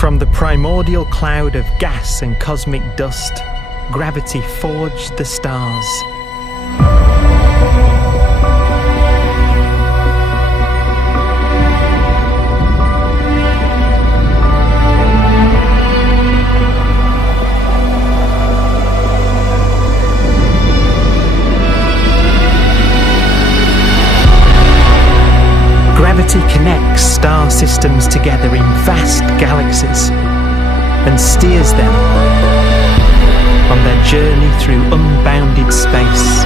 From the primordial cloud of gas and cosmic dust, gravity forged the stars. Gravity connects star systems together in vast galaxies and steers them on their journey through unbounded space.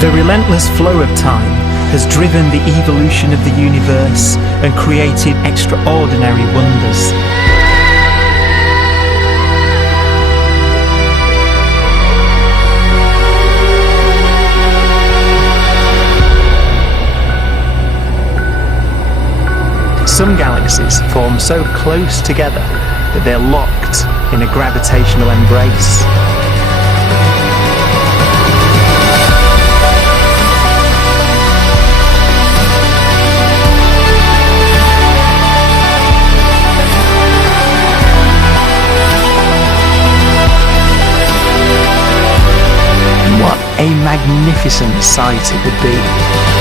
The relentless flow of time has driven the evolution of the universe and created extraordinary wonders. Some galaxies form so close together that they're locked in a gravitational embrace. What a magnificent sight it would be.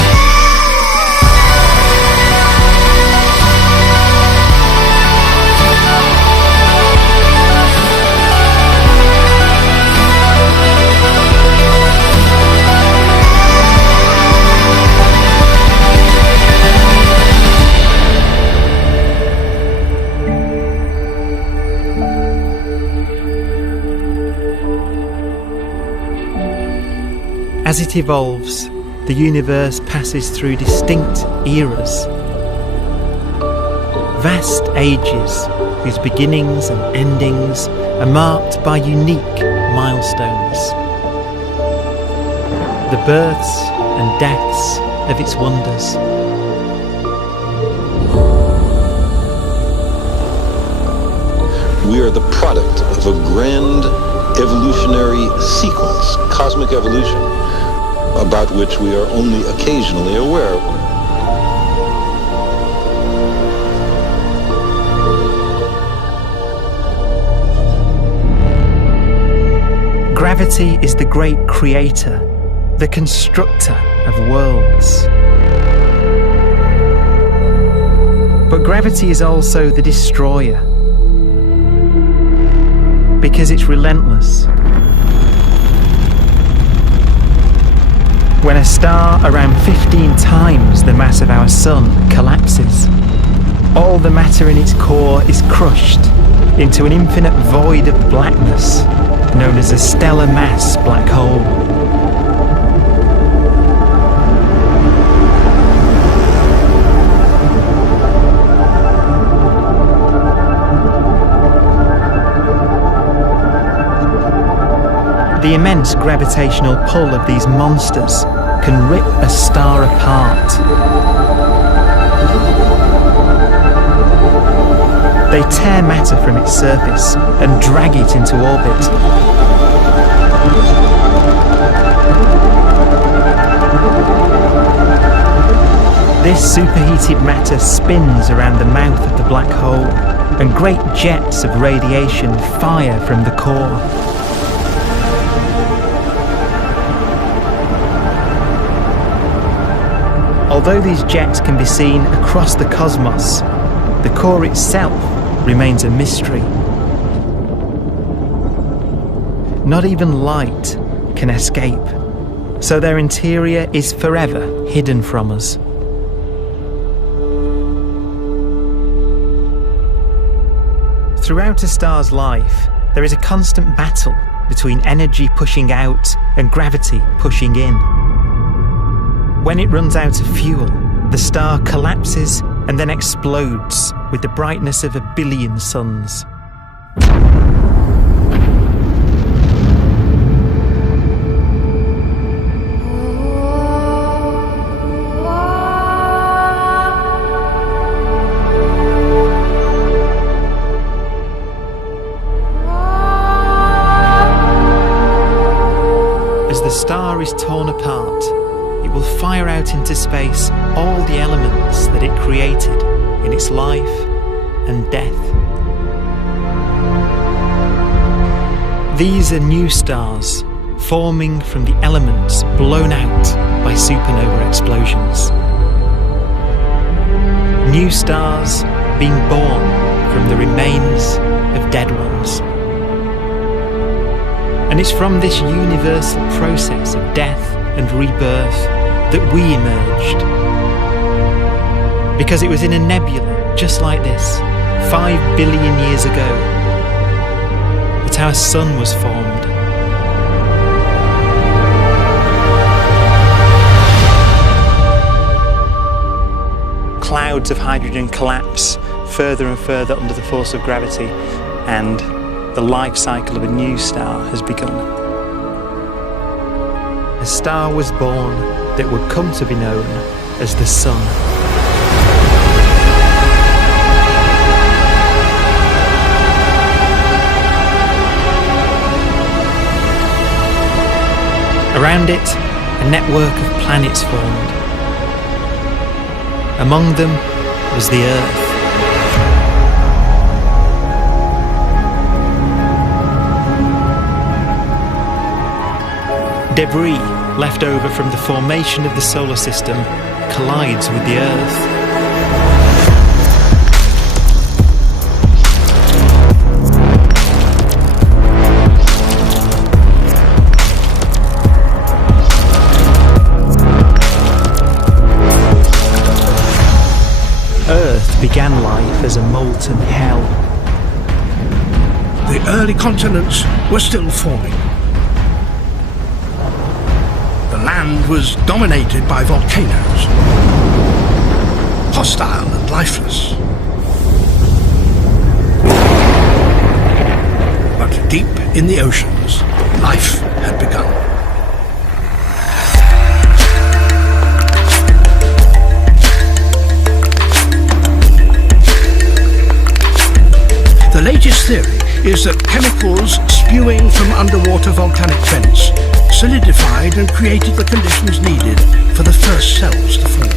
As it evolves, the universe passes through distinct eras. Vast ages whose beginnings and endings are marked by unique milestones. The births and deaths of its wonders. We are the product of a grand evolutionary sequence, cosmic evolution, about which we are only occasionally aware. Gravity is the great creator, the constructor of worlds. But gravity is also the destroyer, because it's relentless. When a star around 15 times the mass of our Sun collapses, all the matter in its core is crushed into an infinite void of blackness known as a stellar mass black hole. The immense gravitational pull of these monsters can rip a star apart. They tear matter from its surface and drag it into orbit. This superheated matter spins around the mouth of the black hole, and great jets of radiation fire from the core. Although these jets can be seen across the cosmos, the core itself remains a mystery. Not even light can escape, so their interior is forever hidden from us. Throughout a star's life, there is a constant battle between energy pushing out and gravity pushing in. When it runs out of fuel, the star collapses and then explodes with the brightness of 1 billion suns. As the star is torn apart, it will fire out into space face all the elements that it created in its life and death. These are new stars forming from the elements blown out by supernova explosions. New stars being born from the remains of dead ones. And it's from this universal process of death and rebirth that we emerged. Because it was in a nebula just like this, 5 billion years ago, that our sun was formed. Clouds of hydrogen collapse further and further under the force of gravity, and the life cycle of a new star has begun. A star was born that would come to be known as the Sun. Around it, a network of planets formed. Among them was the Earth. Debris left over from the formation of the solar system collides with the Earth. Earth began life as a molten hell. The early continents were still forming. The land was dominated by volcanoes, hostile and lifeless. But deep in the oceans, life had begun. The latest theory is that chemicals spewing from underwater volcanic vents solidified and created the conditions needed for the first cells to form.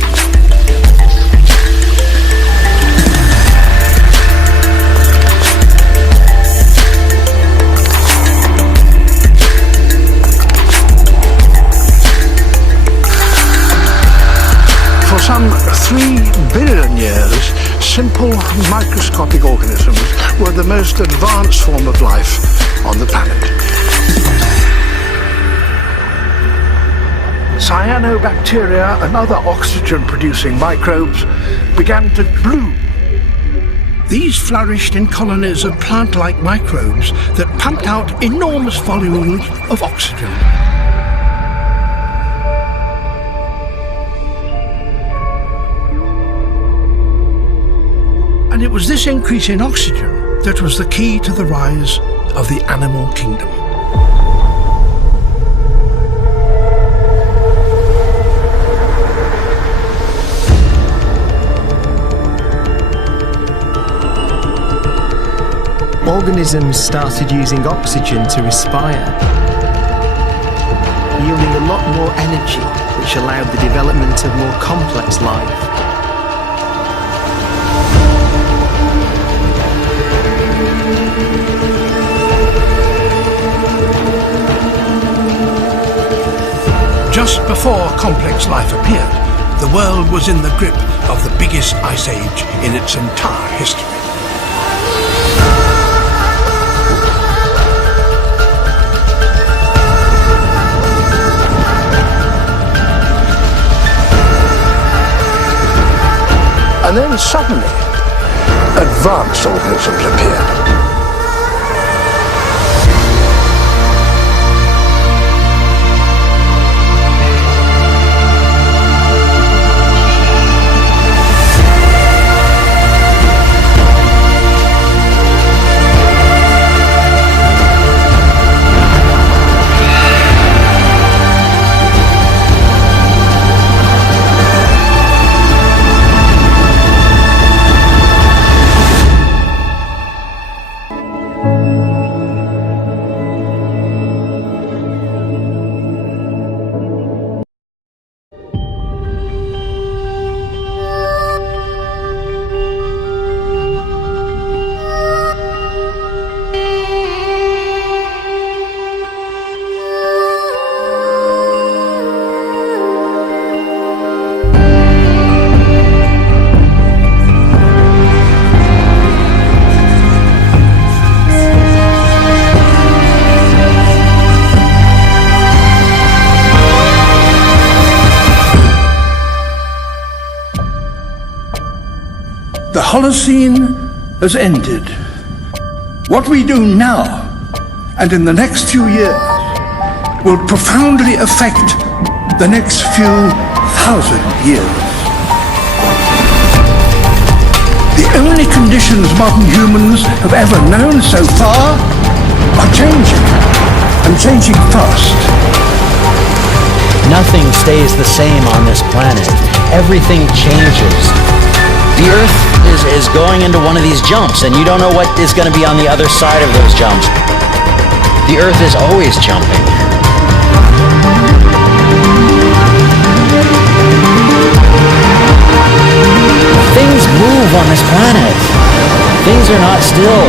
For some 3 billion years, simple microscopic organisms were the most advanced form of life on the planet. Cyanobacteria and other oxygen-producing microbes began to bloom. These flourished in colonies of plant-like microbes that pumped out enormous volumes of oxygen. And it was this increase in oxygen that was the key to the rise of the animal kingdom. Organisms started using oxygen to respire, yielding a lot more energy, which allowed the development of more complex life. Just before complex life appeared, the world was in the grip of the biggest ice age in its entire history. And then suddenly, advanced organisms appeared. The Holocene has ended. What we do now, and in the next few years, will profoundly affect the next few thousand years. The only conditions modern humans have ever known so far are changing, and changing fast. Nothing stays the same on this planet. Everything changes. The Earth is going into one of these jumps, and you don't know what is going to be on the other side of those jumps. The Earth is always jumping. Things move on this planet. Things are not still.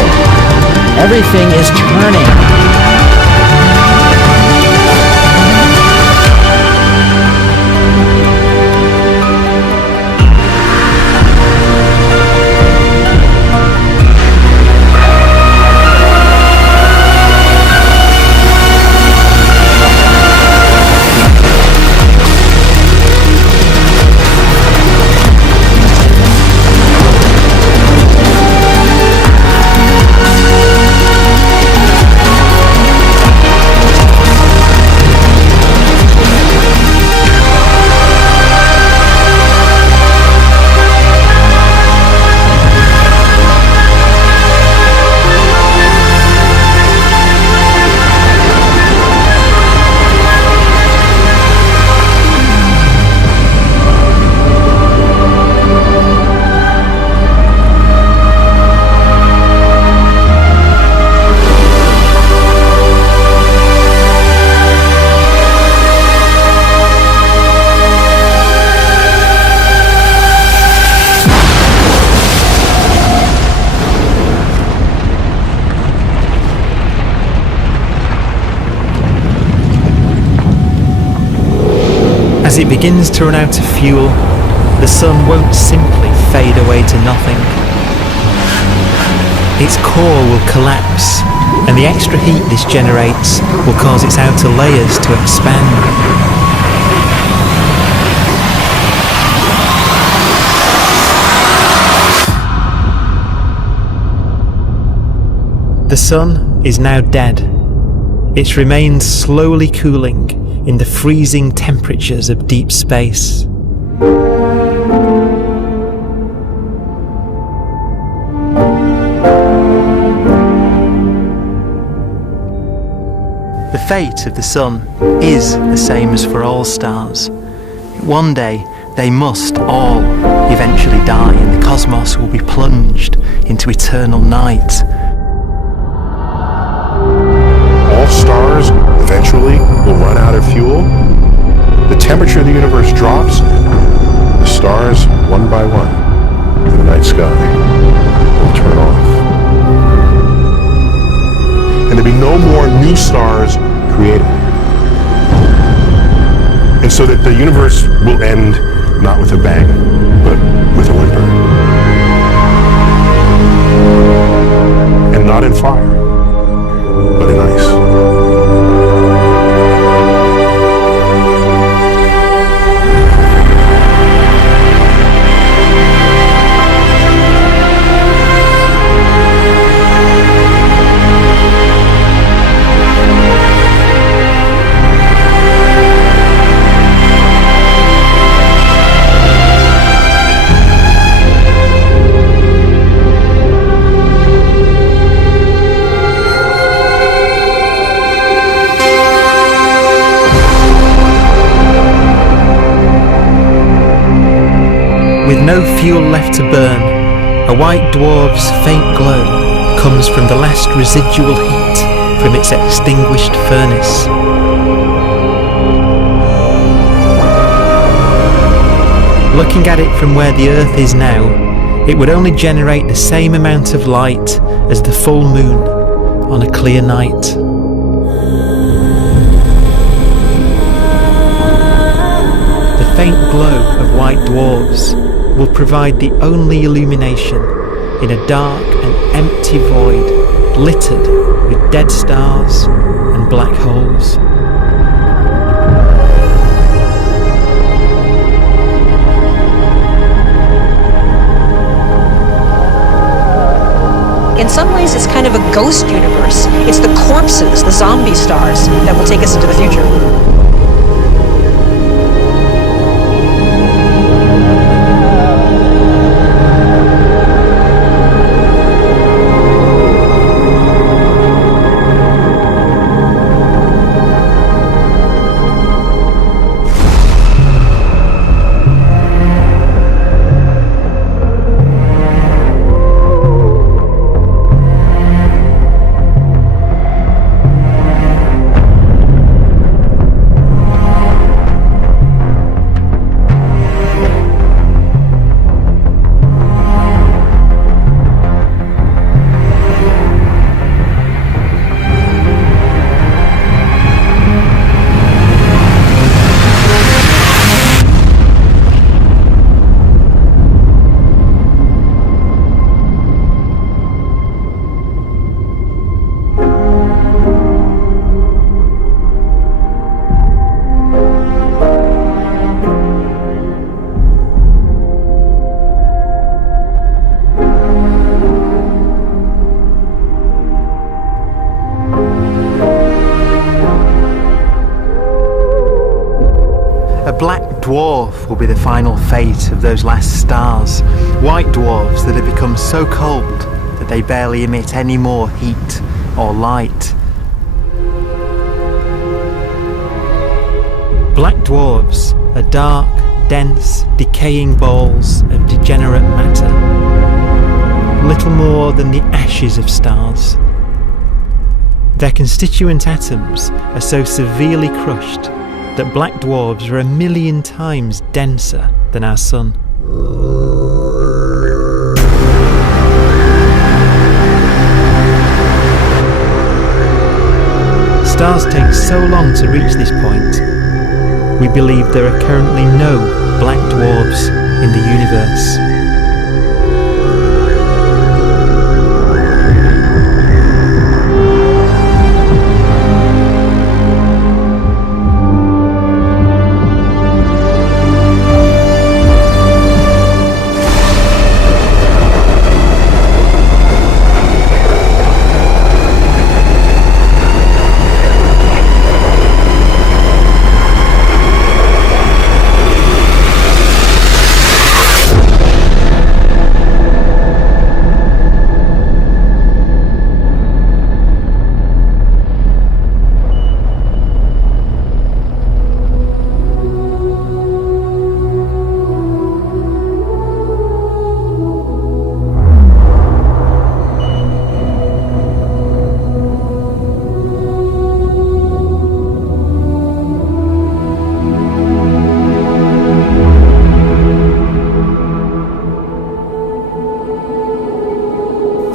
Everything is turning. As it begins to run out of fuel, the sun won't simply fade away to nothing. Its core will collapse, and the extra heat this generates will cause its outer layers to expand. The sun is now dead. Its remains slowly cooling in the freezing temperatures of deep space. The fate of the sun is the same as for all stars. One day they must all eventually die, and the cosmos will be plunged into eternal night. All stars eventually will run out of fuel. The temperature of the universe drops. The stars, one by one, in the night sky, will turn off. And there'll be no more new stars created. And so that the universe will end not with a bang, but with a whimper. And not in fire, but in ice. With no fuel left to burn, a white dwarf's faint glow comes from the last residual heat from its extinguished furnace. Looking at it from where the Earth is now, it would only generate the same amount of light as the full moon on a clear night. The faint glow of white dwarfs will provide the only illumination in a dark and empty void littered with dead stars and black holes. ghost universe. It's the corpses, the zombie stars, that will take us into the future. Dwarf will be the final fate of those last stars. White dwarfs that have become so cold that they barely emit any more heat or light. Black dwarfs are dark, dense, decaying balls of degenerate matter. Little more than the ashes of stars. Their constituent atoms are so severely crushed that black dwarfs are 1,000,000 times denser than our sun. Stars take so long to reach this point, we believe there are currently no black dwarfs in the universe.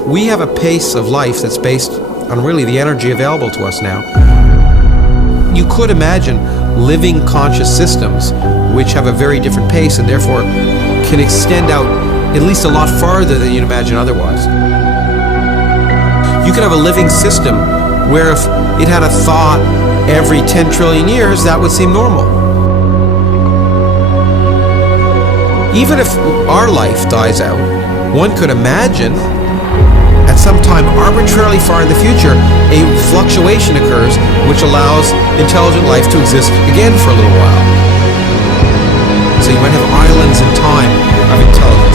We have a pace of life that's based on really the energy available to us now. You could imagine living conscious systems which have a very different pace and therefore can extend out at least a lot farther than you'd imagine otherwise. You could have a living system where if it had a thought every 10 trillion years, that would seem normal. Even if our life dies out, one could imagine at some time arbitrarily far in the future, a fluctuation occurs which allows intelligent life to exist again for a little while. So you might have islands in time of intelligence.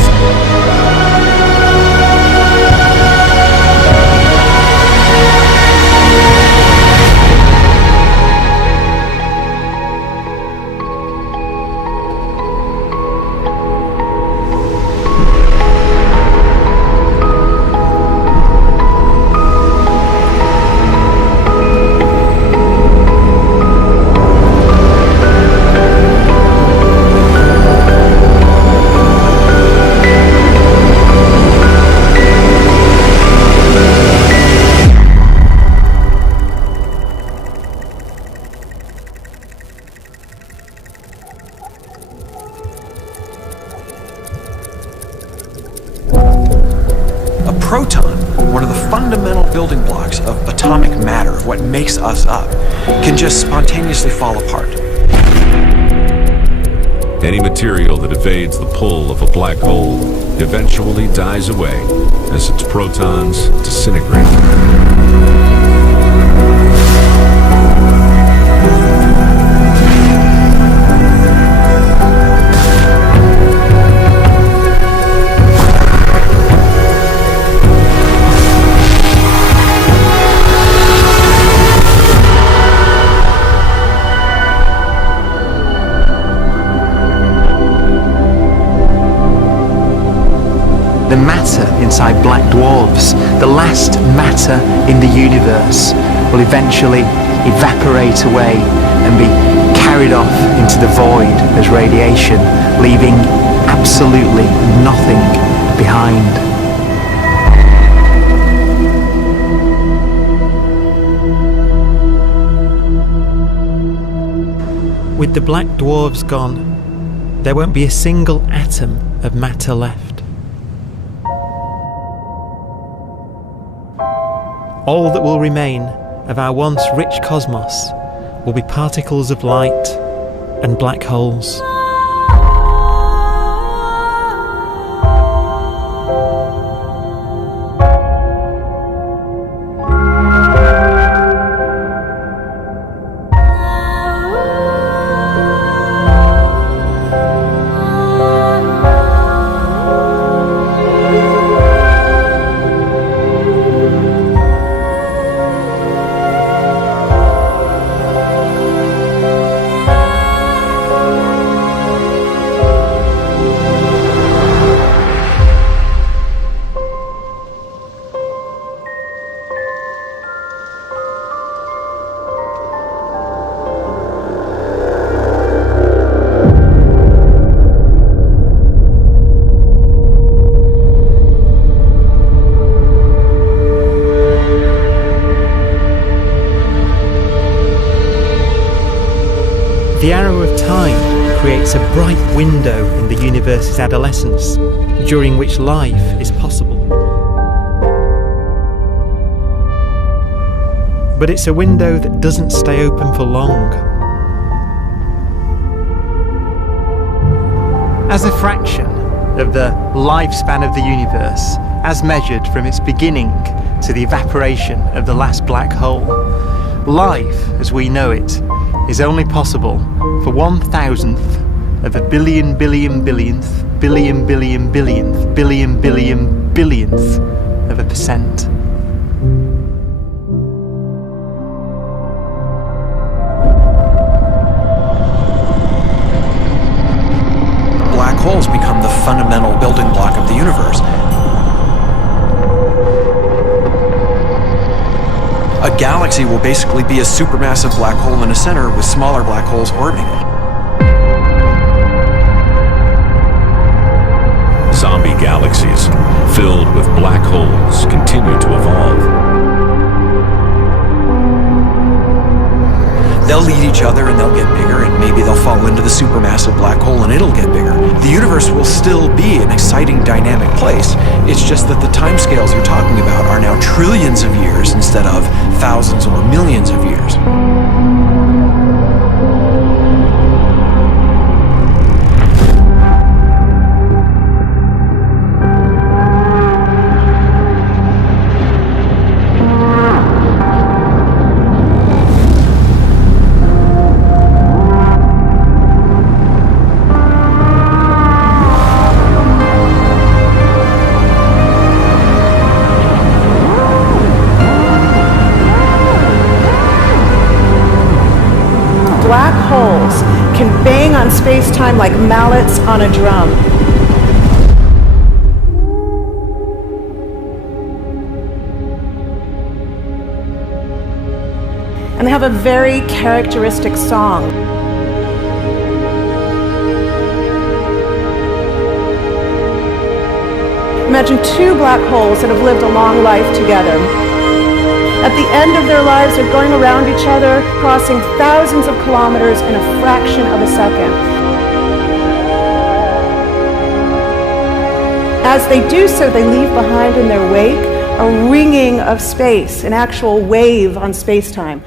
proton, one of the fundamental building blocks of atomic matter, of what makes us up, can just spontaneously fall apart. Any material that evades the pull of a black hole eventually dies away as its protons disintegrate. The matter inside black dwarfs, the last matter in the universe, will eventually evaporate away and be carried off into the void as radiation, leaving absolutely nothing behind. With the black dwarfs gone, there won't be a single atom of matter left. All that will remain of our once rich cosmos will be particles of light and black holes. The arrow of time creates a bright window in the universe's adolescence, during which life is possible. But it's a window that doesn't stay open for long. As a fraction of the lifespan of the universe, as measured from its beginning to the evaporation of the last black hole, life, as we know it, is only possible for 1,000th of a billion billion billionth billion billion billionth billion billion billionth of a percent. Black holes become the fundamental building block of the universe. A galaxy will basically be a supermassive black hole in a center with smaller black holes orbiting it. Zombie galaxies filled with black holes continue to evolve. They'll eat each other and they'll get bigger, and maybe they'll fall into the supermassive black hole and it'll get bigger. The universe will still be an exciting, dynamic place. It's just that the timescales you're talking about are now trillions of years instead of thousands or millions of years. Black holes can bang on space-time like mallets on a drum. And they have a very characteristic song. Imagine two black holes that have lived a long life together. At the end of their lives, they're going around each other, crossing thousands of kilometers in a fraction of a second. As they do so, they leave behind in their wake a ringing of space, an actual wave on space-time.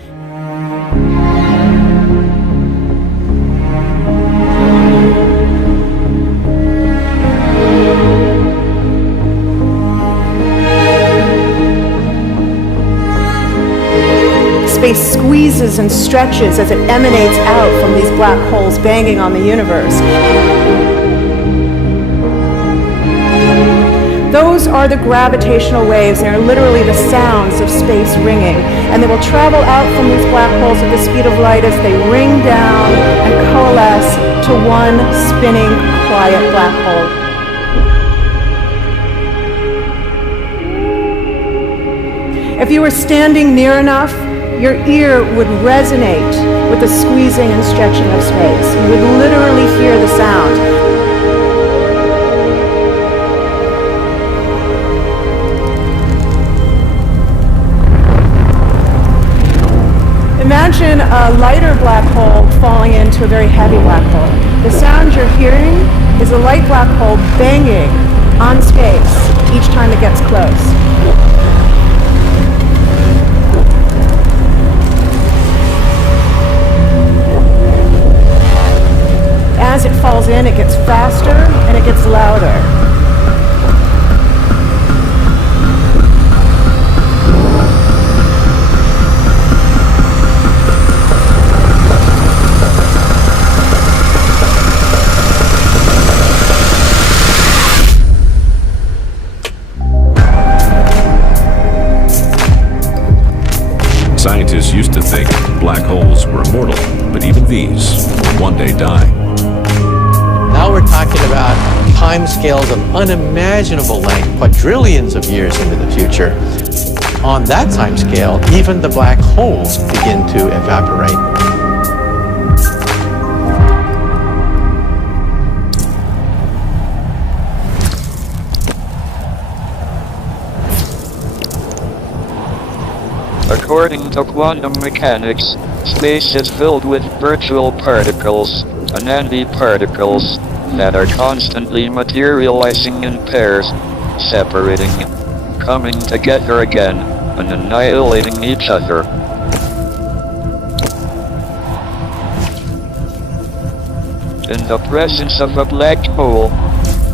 squeezes and stretches as it emanates out from these black holes banging on the universe. Those are the gravitational waves. They're literally the sounds of space ringing. And they will travel out from these black holes at the speed of light as they ring down and coalesce to one spinning, quiet black hole. If you were standing near enough, your ear would resonate with the squeezing and stretching of space. You would literally hear the sound. Imagine a lighter black hole falling into a very heavy black hole. The sound you're hearing is a light black hole banging on space each time it gets close. As it falls in, it gets faster and it gets louder. Scientists used to think black holes were immortal, but even these will one day die. Now we're talking about timescales of unimaginable length, quadrillions of years into the future. On that timescale, even the black holes begin to evaporate. According to quantum mechanics, space is filled with virtual particles, antiparticles, that are constantly materializing in pairs, separating, coming together again, and annihilating each other. In the presence of a black hole,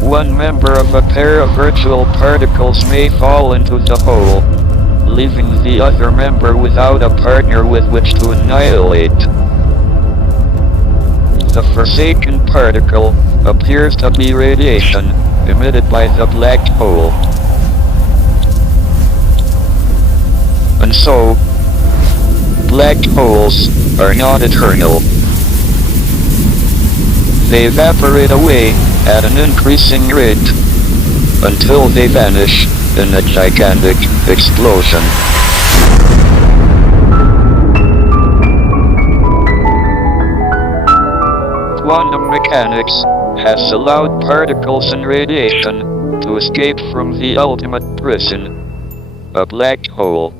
one member of a pair of virtual particles may fall into the hole, leaving the other member without a partner with which to annihilate. The forsaken particle appears to be radiation emitted by the black hole. And so, black holes are not eternal. They evaporate away at an increasing rate until they vanish in a gigantic explosion. Quantum mechanics has allowed particles and radiation to escape from the ultimate prison, a black hole.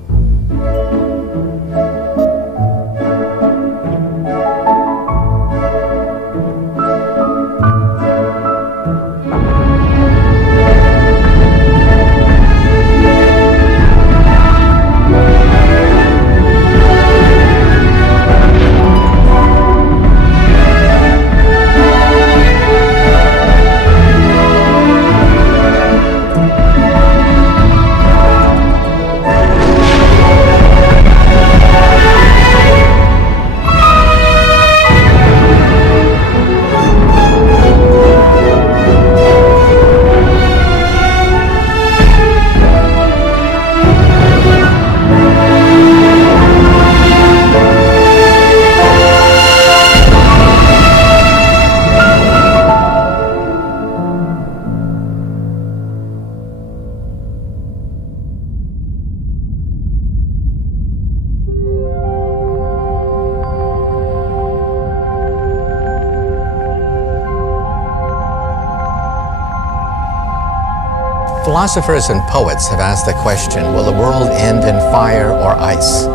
Philosophers and poets have asked the question, will the world end in fire or ice?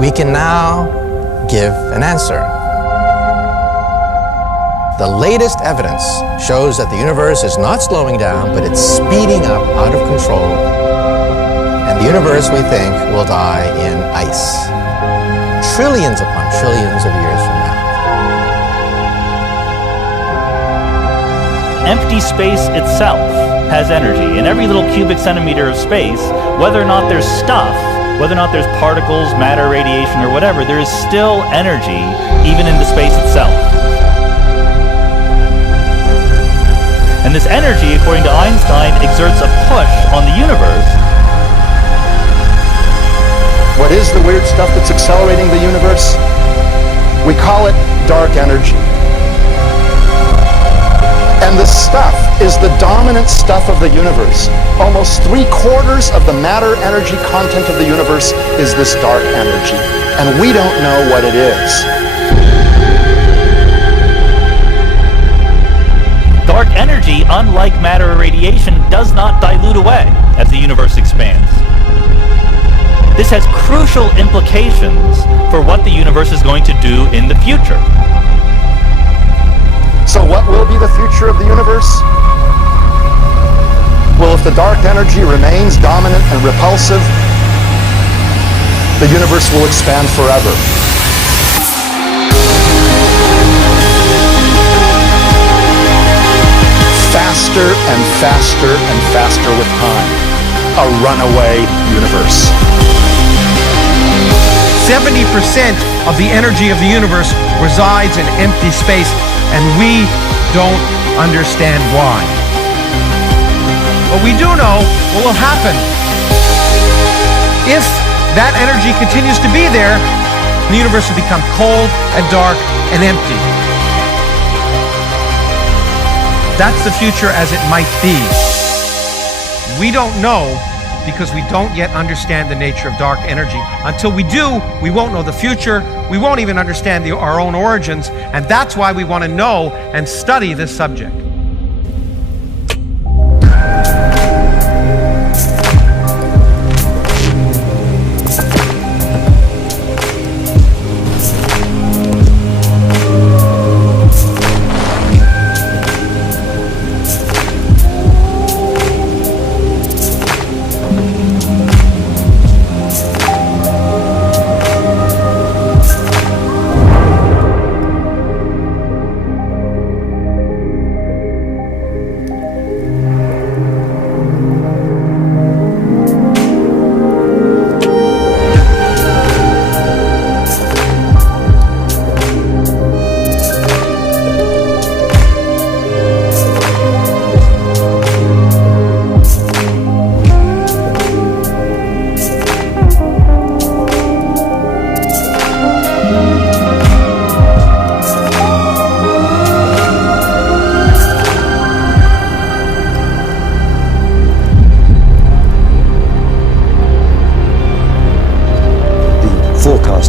We can now give an answer. The latest evidence shows that the universe is not slowing down, but it's speeding up out of control. And the universe, we think, will die in ice. Trillions upon trillions of years from now. Empty space itself has energy. In every little cubic centimeter of space, whether or not there's stuff whether or not there's particles, matter, radiation, or whatever, there is still energy, even in the space itself. And this energy, according to Einstein, exerts a push on the universe. What is the weird stuff that's accelerating the universe? We call it dark energy. And this stuff is the dominant stuff of the universe. Almost 3/4 of the matter-energy content of the universe is this dark energy. And we don't know what it is. Dark energy, unlike matter or radiation, does not dilute away as the universe expands. This has crucial implications for what the universe is going to do in the future. So what will be the future of the universe? Well, if the dark energy remains dominant and repulsive, the universe will expand forever. Faster and faster and faster with time. A runaway universe. 70% of the energy of the universe resides in empty space, and we don't understand why. But we do know what will happen. If that energy continues to be there, the universe will become cold and dark and empty. That's the future as it might be. We don't know because we don't yet understand the nature of dark energy. Until we do, we won't know the future. We won't even understand our own origins, and that's why we want to know and study this subject.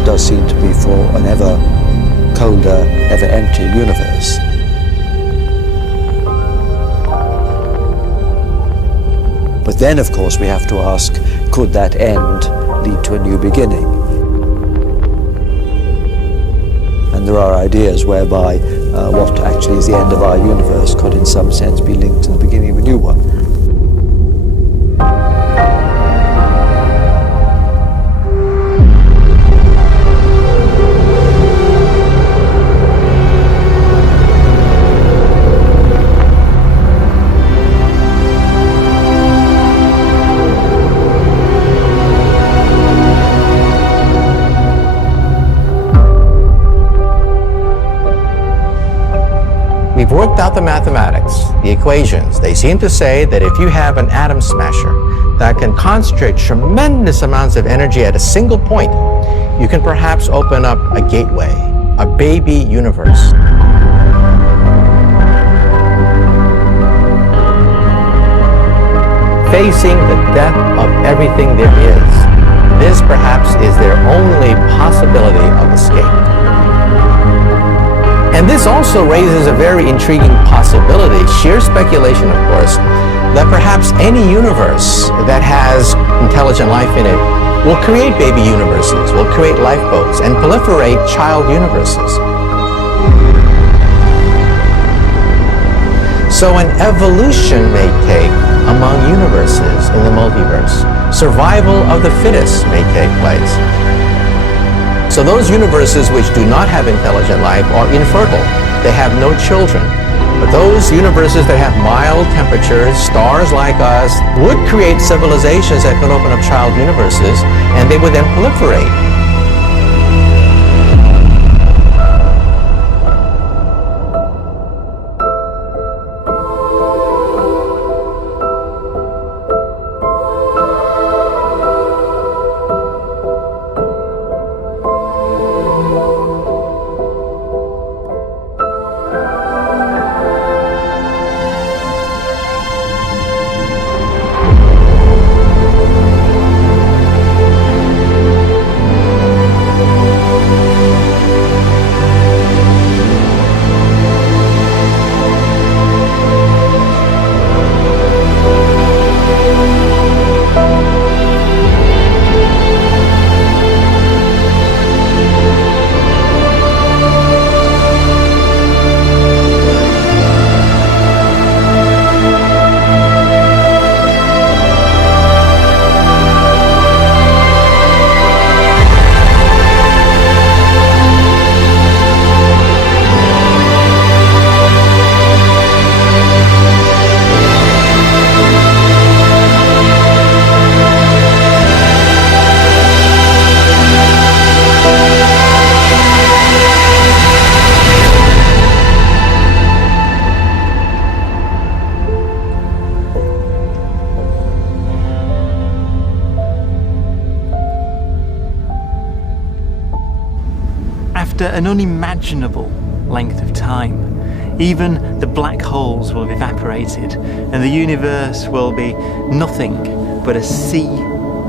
Does seem to be for an ever colder, ever emptier universe. But then, of course, we have to ask, could that end lead to a new beginning? And there are ideas whereby what actually is the end of our universe could in some sense be linked to the beginning of a new one. We've worked out the mathematics, the equations. They seem to say that if you have an atom smasher that can concentrate tremendous amounts of energy at a single point, you can perhaps open up a gateway, a baby universe. Facing the death of everything there is, this perhaps is their only possibility of escape. And this also raises a very intriguing possibility, sheer speculation of course, that perhaps any universe that has intelligent life in it will create baby universes, will create lifeboats, and proliferate child universes. So an evolution may take among universes in the multiverse. Survival of the fittest may take place. So those universes which do not have intelligent life are infertile. They have no children. But those universes that have mild temperatures, stars like us, would create civilizations that could open up child universes, and they would then proliferate. After an unimaginable length of time, even the black holes will have evaporated and the universe will be nothing but a sea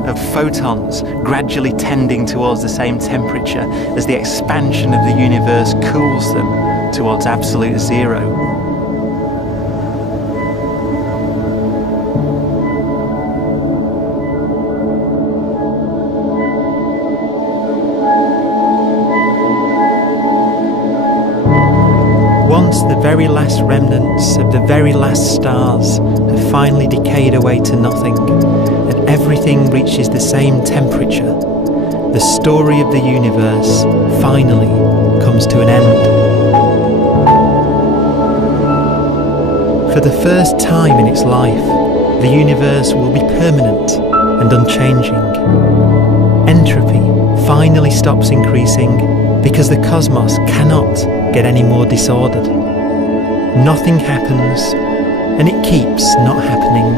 of photons gradually tending towards the same temperature as the expansion of the universe cools them towards absolute zero. Once the very last remnants of the very last stars have finally decayed away to nothing, and everything reaches the same temperature, the story of the universe finally comes to an end. For the first time in its life, the universe will be permanent and unchanging. Entropy finally stops increasing because the cosmos cannot get any more disordered. Nothing happens, and it keeps not happening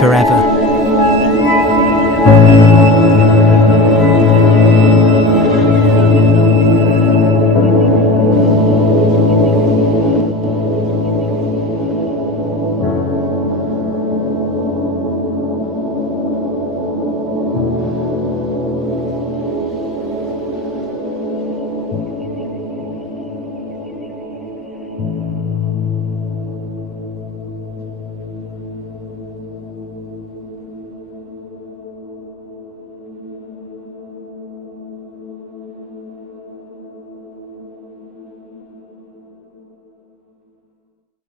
forever.